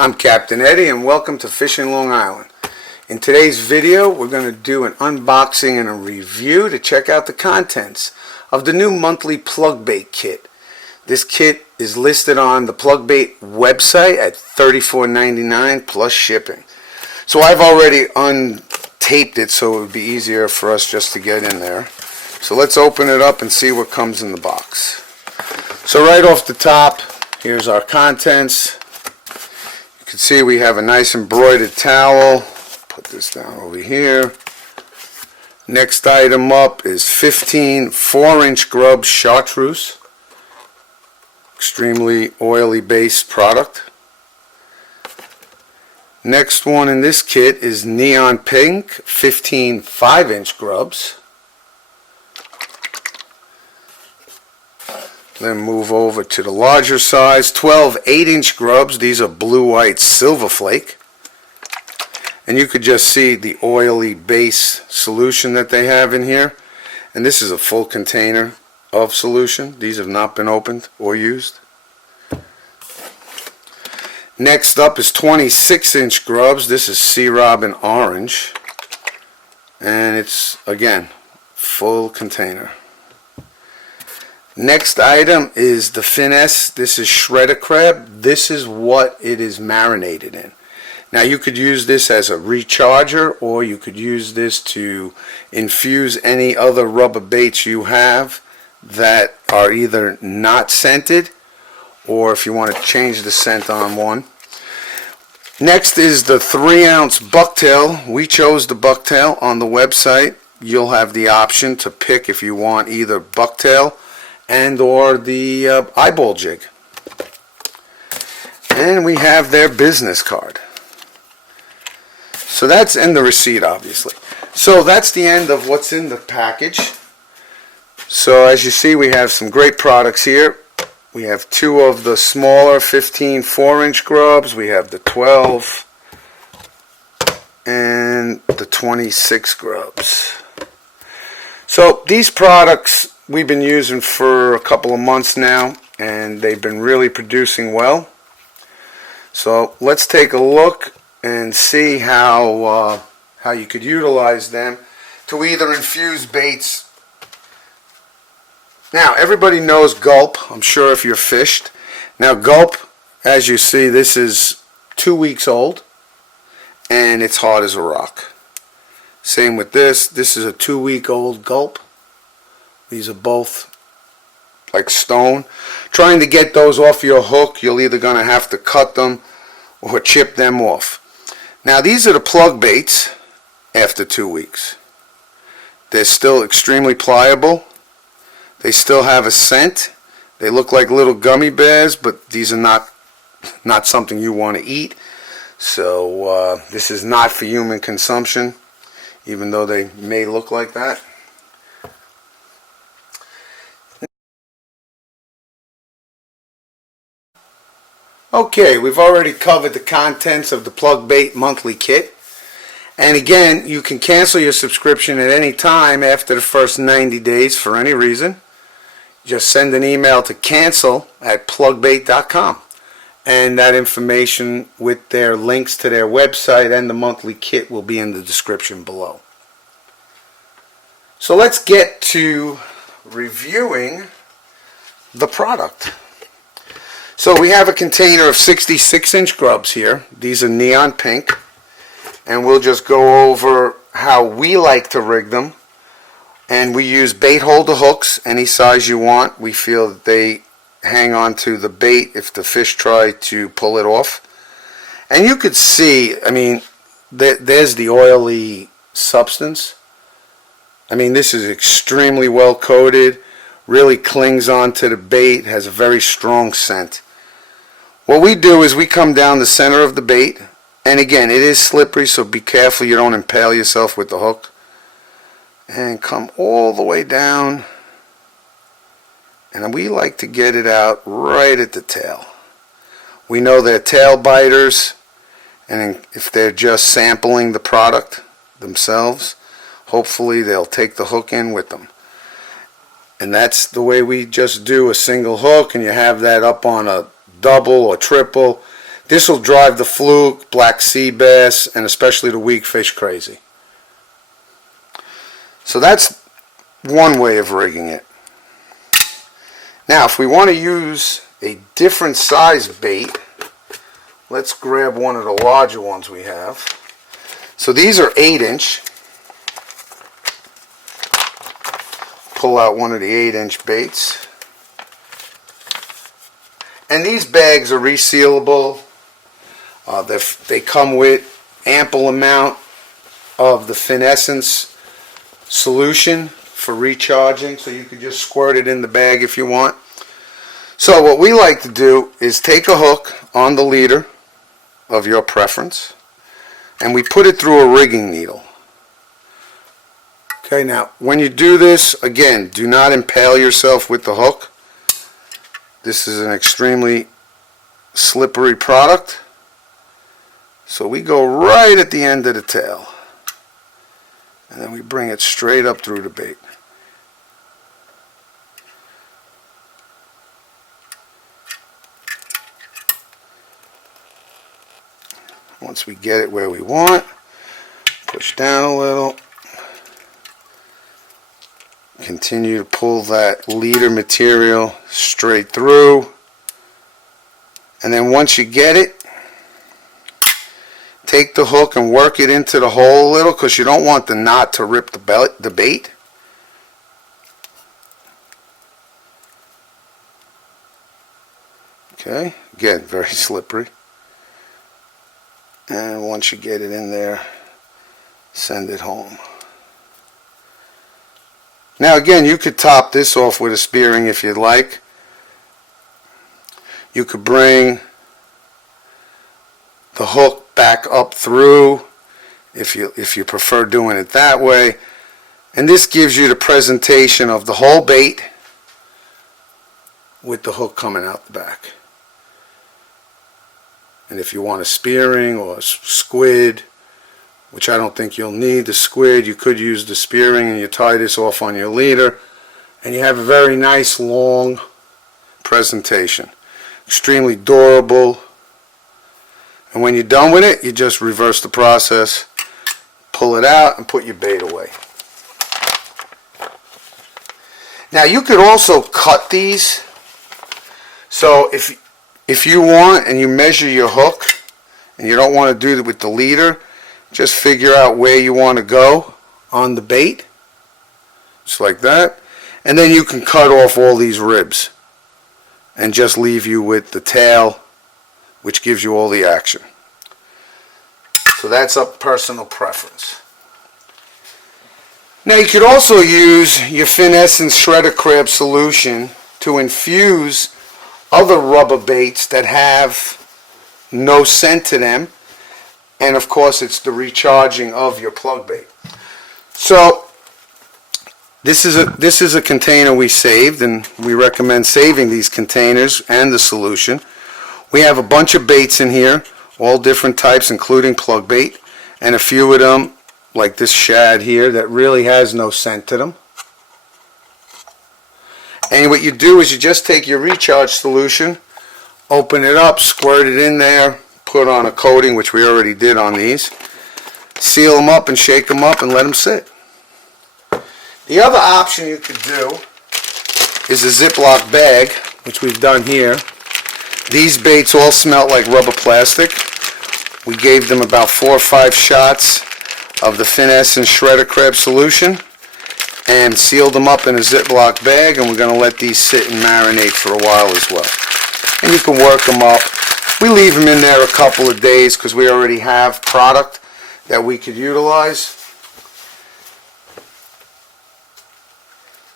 I'm Captain Eddie and welcome to Fishing Long Island. In today's video we're going to do an unboxing and a review to check out the contents of the new monthly PlugBait kit. This kit is listed on the PlugBait website at $34.99 plus shipping. So I've already untaped it so it would be easier for us just to get in there. So let's open it up and see what comes in the box. So right off the top, here's our contents. You can see we have a nice embroidered towel. Put this down over here. Next item up is 15 4-inch Grub chartreuse. Extremely oily based product. Next one in this kit is neon pink 15 5-inch Grubs. Then move over to the larger size 12 8-inch Grubs. These are blue white silver flake. And you could just see the oily base solution that they have in here. And this is a full container of solution. These have not been opened or used. Next up is 26-inch Grubs. This is Sea Robin orange. And it's, again, full container. Next item is the finesse. This is shredder crab. This is what it is marinated in. Now you could use this as a recharger, or you could use this to infuse any other rubber baits you have that are either not scented, or if you want to change the scent on one. Next is the 3-ounce bucktail. We chose the bucktail on the website. You'll have the option to pick if you want either bucktail and or the eyeball jig. And we have their business card. So that's in the receipt, obviously. So that's the end of what's in the package. So as you see, we have some great products here. We have two of the smaller 15 4-inch Grubs. We have the 12 and the 26 Grubs. So these products we've been using for a couple of months now, and they've been really producing well. So let's take a look and see how you could utilize them to either infuse baits. Now everybody knows GULP, I'm sure if you're fished. Now GULP, as you see, this is 2 weeks old and it's hard as a rock. Same with this. This is a 2-week-old GULP. These are both like stone. Trying to get those off your hook, you're either going to have to cut them or chip them off. Now these are the plug baits after 2 weeks. They're still extremely pliable. They still have a scent. They look like little gummy bears, but these are not something you want to eat. So this is not for human consumption, even though they may look like that. Okay, we've already covered the contents of the PlugBait Monthly Kit. And again, you can cancel your subscription at any time after the first 90 days for any reason. Just send an email to cancel@plugbait.com. And that information with their links to their website and the monthly kit will be in the description below. So let's get to reviewing the product. So we have a container of 66-inch Grubs here. These are neon pink. And we'll just go over how we like to rig them. And we use bait holder hooks, any size you want. We feel that they hang on to the bait if the fish try to pull it off. And you could see, I mean, there's the oily substance. I mean, this is extremely well coated. Really clings onto the bait. Has a very strong scent. What we do is we come down the center of the bait, and again, it is slippery, so be careful you don't impale yourself with the hook, and come all the way down, and we like to get it out right at the tail. We know they're tail biters, and if they're just sampling the product themselves, hopefully they'll take the hook in with them. And that's the way we just do a single hook, and you have that up on a double or triple. This will drive the fluke, black sea bass, and especially the weak fish crazy. So that's one way of rigging it. Now, if we want to use a different size bait, let's grab one of the larger ones we have. So these are 8-inch. Pull out one of the 8-inch baits. And these bags are resealable. They come with ample amount of the Finessence solution for recharging, so you could just squirt it in the bag if you want. So what we like to do is take a hook on the leader of your preference, and we put it through a rigging needle. Okay, now when you do this, again, do not impale yourself with the hook. This is an extremely slippery product. So we go right at the end of the tail, and then we bring it straight up through the bait. Once we get it where we want, push down a little. Continue to pull that leader material straight through. And then once you get it, take the hook and work it into the hole a little, because you don't want the knot to rip the bait. Okay, again, very slippery. And once you get it in there, send it home. Now again, you could top this off with a spearing if you'd like. You could bring the hook back up through if you prefer doing it that way. And this gives you the presentation of the whole bait with the hook coming out the back. And if you want a spearing or a squid, which I don't think you'll need the squid, you could use the spearing, and you tie this off on your leader, and you have a very nice long presentation. Extremely durable. And when you're done with it, you just reverse the process, pull it out, and put your bait away. Now you could also cut these. So if you want and you measure your hook and you don't want to do it with the leader, just figure out where you want to go on the bait, just like that, and then you can cut off all these ribs and just leave you with the tail, which gives you all the action. So that's up personal preference. Now you could also use your Finessence Shredder Crab solution to infuse other rubber baits that have no scent to them, and of course it's the recharging of your plug bait. So this is a container we saved, and we recommend saving these containers and the solution. We have a bunch of baits in here, all different types, including plug bait, and a few of them, like this shad here, that really has no scent to them. And what you do is you just take your recharge solution, open it up, squirt it in there, put on a coating, which we already did on these, seal them up and shake them up and let them sit. The other option you could do is a Ziploc bag, which we've done here. These baits all smell like rubber plastic. We gave them about 4 or 5 shots of the Finessence Shredder Crab solution and sealed them up in a Ziploc bag, and we're going to let these sit and marinate for a while as well. And you can work them up. We leave them in there a couple of days because we already have product that we could utilize.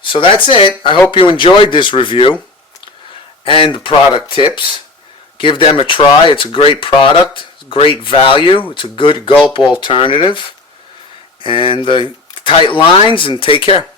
So that's it. I hope you enjoyed this review and the product tips. Give them a try. It's a great product, great value. It's a good gulp alternative. And tight lines, and take care.